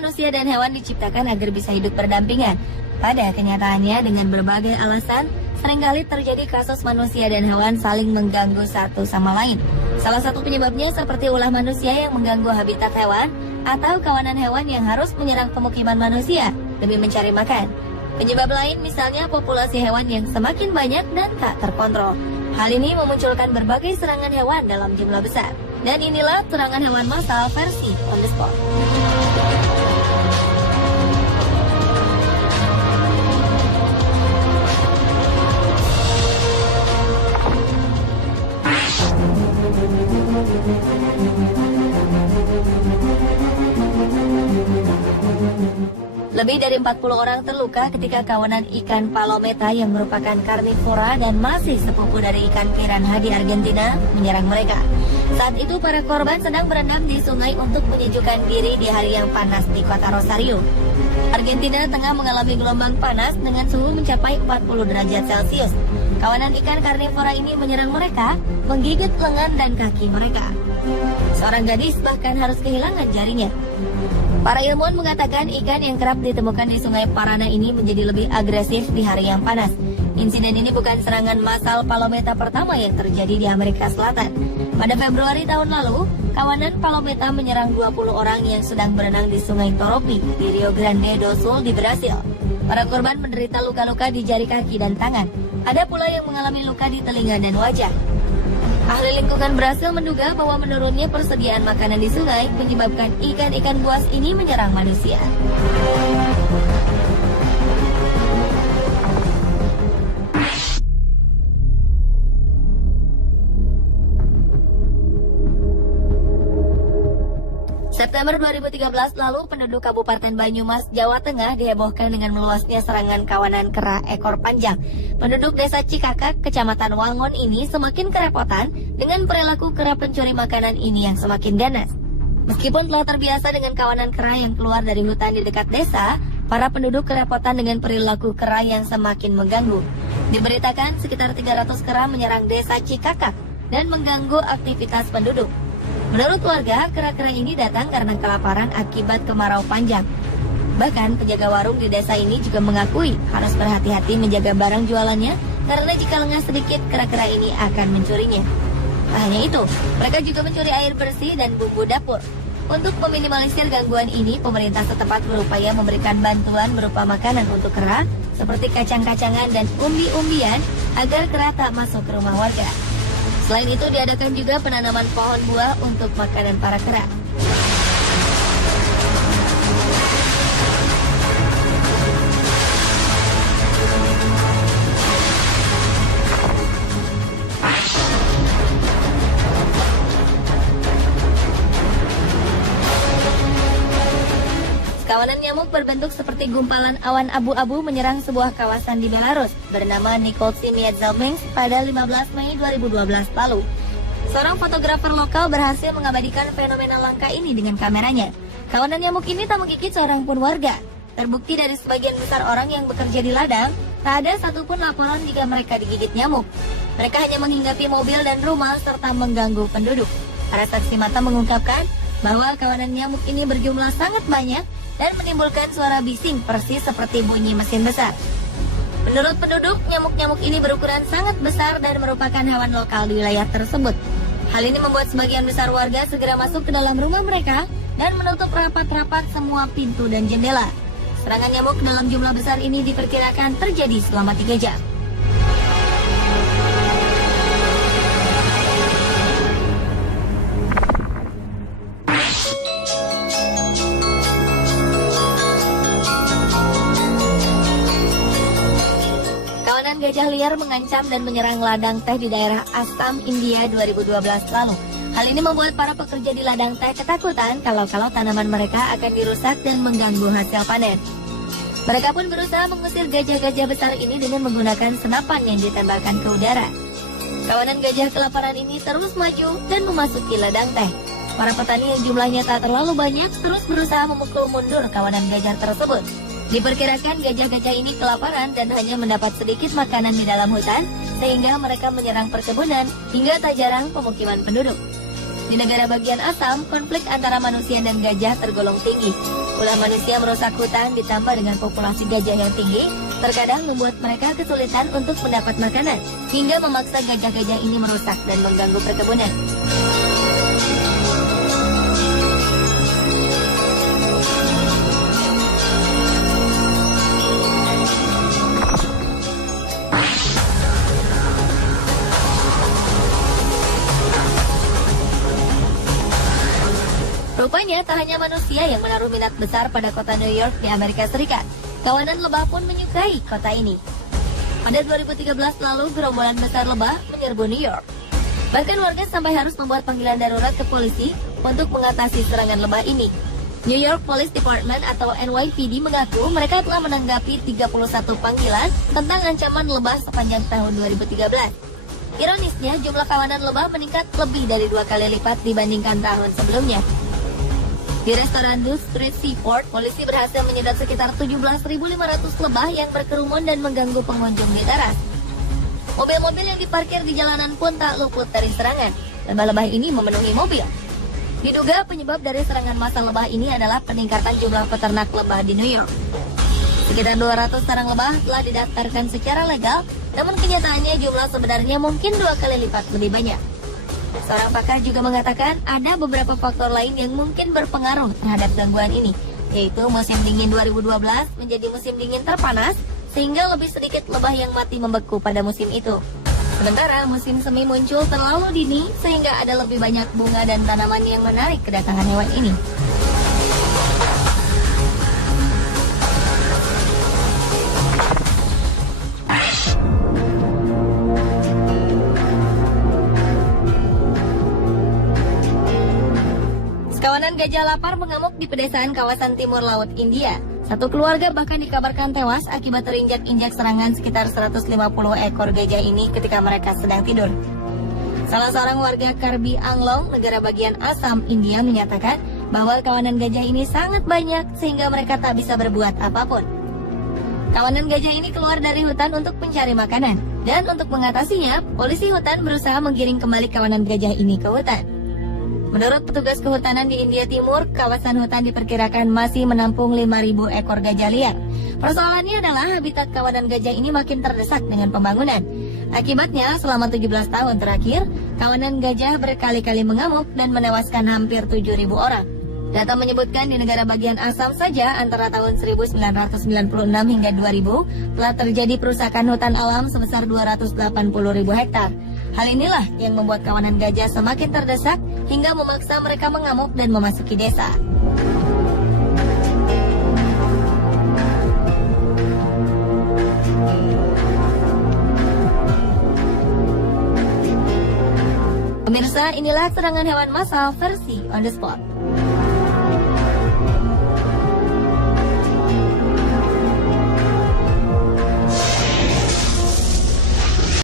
manusia dan hewan diciptakan agar bisa hidup berdampingan. Pada kenyataannya, dengan berbagai alasan, seringkali terjadi kasus manusia dan hewan saling mengganggu satu sama lain. Salah satu penyebabnya seperti ulah manusia yang mengganggu habitat hewan, atau kawanan hewan yang harus menyerang pemukiman manusia demi mencari makan. Penyebab lain misalnya populasi hewan yang semakin banyak dan tak terkontrol. Hal ini memunculkan berbagai serangan hewan dalam jumlah besar. Dan inilah serangan hewan massal versi On The Spot. Lebih dari 40 orang terluka ketika kawanan ikan palometa yang merupakan karnivora dan masih sepupu dari ikan piranha di Argentina menyerang mereka. Saat itu para korban sedang berendam di sungai untuk menyejukkan diri di hari yang panas di kota Rosario. Argentina tengah mengalami gelombang panas dengan suhu mencapai 40 derajat Celcius. Kawanan ikan karnivora ini menyerang mereka, menggigit lengan dan kaki mereka. Seorang gadis bahkan harus kehilangan jarinya. Para ilmuwan mengatakan ikan yang kerap ditemukan di Sungai Parana ini menjadi lebih agresif di hari yang panas. Insiden ini bukan serangan massal palometa pertama yang terjadi di Amerika Selatan. Pada Februari tahun lalu, kawanan palometa menyerang 20 orang yang sedang berenang di Sungai Toropi di Rio Grande do Sul di Brasil. Para korban menderita luka-luka di jari kaki dan tangan. Ada pula yang mengalami luka di telinga dan wajah. Ahli lingkungan Brasil menduga bahwa menurunnya persediaan makanan di sungai menyebabkan ikan-ikan buas ini menyerang manusia. September 2013 lalu, penduduk Kabupaten Banyumas, Jawa Tengah dihebohkan dengan meluasnya serangan kawanan kera ekor panjang. Penduduk desa Cikakak, Kecamatan Wangon ini semakin kerepotan dengan perilaku kera pencuri makanan ini yang semakin ganas. Meskipun telah terbiasa dengan kawanan kera yang keluar dari hutan di dekat desa, para penduduk kerepotan dengan perilaku kera yang semakin mengganggu. Diberitakan sekitar 300 kera menyerang desa Cikakak dan mengganggu aktivitas penduduk. Menurut warga, kera-kera ini datang karena kelaparan akibat kemarau panjang. Bahkan penjaga warung di desa ini juga mengakui harus berhati-hati menjaga barang jualannya karena jika lengah sedikit, kera-kera ini akan mencurinya. Tak hanya itu, mereka juga mencuri air bersih dan bumbu dapur. Untuk meminimalisir gangguan ini, pemerintah setempat berupaya memberikan bantuan berupa makanan untuk kera seperti kacang-kacangan dan umbi-umbian agar kera tak masuk ke rumah warga. Selain itu, diadakan juga penanaman pohon buah untuk makanan para kera. Kawanan nyamuk berbentuk seperti gumpalan awan abu-abu menyerang sebuah kawasan di Belarus bernama Nikolsy Miedzelminsk pada 15 Mei 2012 lalu. Seorang fotografer lokal berhasil mengabadikan fenomena langka ini dengan kameranya. Kawanan nyamuk ini tak menggigit seorang pun warga. Terbukti dari sebagian besar orang yang bekerja di ladang, tak ada satupun laporan jika mereka digigit nyamuk. Mereka hanya menghinggapi mobil dan rumah serta mengganggu penduduk. Para saksi mata mengungkapkan bahwa kawanan nyamuk ini berjumlah sangat banyak dan menimbulkan suara bising persis seperti bunyi mesin besar. Menurut penduduk, nyamuk-nyamuk ini berukuran sangat besar dan merupakan hewan lokal di wilayah tersebut. Hal ini membuat sebagian besar warga segera masuk ke dalam rumah mereka dan menutup rapat-rapat semua pintu dan jendela. Serangan nyamuk dalam jumlah besar ini diperkirakan terjadi selama 3 jam. Gajah liar mengancam dan menyerang ladang teh di daerah Assam, India 2012 lalu. Hal ini membuat para pekerja di ladang teh ketakutan kalau tanaman mereka akan dirusak dan mengganggu hasil panen. Mereka pun berusaha mengusir gajah-gajah besar ini dengan menggunakan senapan yang ditembakkan ke udara. Kawanan gajah kelaparan ini terus maju dan memasuki ladang teh. Para petani yang jumlahnya tak terlalu banyak terus berusaha memukul mundur kawanan gajah tersebut. Diperkirakan gajah-gajah ini kelaparan dan hanya mendapat sedikit makanan di dalam hutan, sehingga mereka menyerang perkebunan hingga tak jarang pemukiman penduduk. Di negara bagian Assam, konflik antara manusia dan gajah tergolong tinggi. Ulah manusia merusak hutan ditambah dengan populasi gajah yang tinggi, terkadang membuat mereka kesulitan untuk mendapat makanan, hingga memaksa gajah-gajah ini merusak dan mengganggu perkebunan. Rupanya tak hanya manusia yang menaruh minat besar pada kota New York di Amerika Serikat. Kawanan lebah pun menyukai kota ini. Pada 2013 lalu, gerombolan besar lebah menyerbu New York. Bahkan warga sampai harus membuat panggilan darurat ke polisi untuk mengatasi serangan lebah ini. New York Police Department atau NYPD mengaku mereka telah menanggapi 31 panggilan tentang ancaman lebah sepanjang tahun 2013. Ironisnya, jumlah kawanan lebah meningkat lebih dari 2 kali lipat dibandingkan tahun sebelumnya. Di restoran Dulce Street Seaport, polisi berhasil menyedot sekitar 17.500 lebah yang berkerumun dan mengganggu pengunjung di teras. Mobil-mobil yang diparkir di jalanan pun tak luput dari serangan. Lebah-lebah ini memenuhi mobil. Diduga penyebab dari serangan massal lebah ini adalah peningkatan jumlah peternak lebah di New York. Sekitar 200 sarang lebah telah didaftarkan secara legal, namun kenyataannya jumlah sebenarnya mungkin 2 kali lipat lebih banyak. Seorang pakar juga mengatakan ada beberapa faktor lain yang mungkin berpengaruh terhadap gangguan ini, yaitu musim dingin 2012 menjadi musim dingin terpanas, sehingga lebih sedikit lebah yang mati membeku pada musim itu. Sementara musim semi muncul terlalu dini, sehingga ada lebih banyak bunga dan tanaman yang menarik kedatangan hewan ini. Kawanan gajah lapar mengamuk di pedesaan kawasan timur laut India. Satu keluarga bahkan dikabarkan tewas akibat terinjak-injak serangan sekitar 150 ekor gajah ini ketika mereka sedang tidur. Salah seorang warga Karbi Anglong, negara bagian Assam, India menyatakan bahwa kawanan gajah ini sangat banyak sehingga mereka tak bisa berbuat apapun. Kawanan gajah ini keluar dari hutan untuk mencari makanan, dan untuk mengatasinya, polisi hutan berusaha menggiring kembali kawanan gajah ini ke hutan. Menurut petugas kehutanan di India Timur, kawasan hutan diperkirakan masih menampung 5.000 ekor gajah liar. Persoalannya adalah habitat kawanan gajah ini makin terdesak dengan pembangunan. Akibatnya, selama 17 tahun terakhir, kawanan gajah berkali-kali mengamuk dan menewaskan hampir 7.000 orang. Data menyebutkan di negara bagian Assam saja antara tahun 1996 hingga 2000 telah terjadi perusakan hutan alam sebesar 280.000 hektar. Hal inilah yang membuat kawanan gajah semakin terdesak hingga memaksa mereka mengamuk dan memasuki desa. Pemirsa, inilah serangan hewan massal versi on the spot.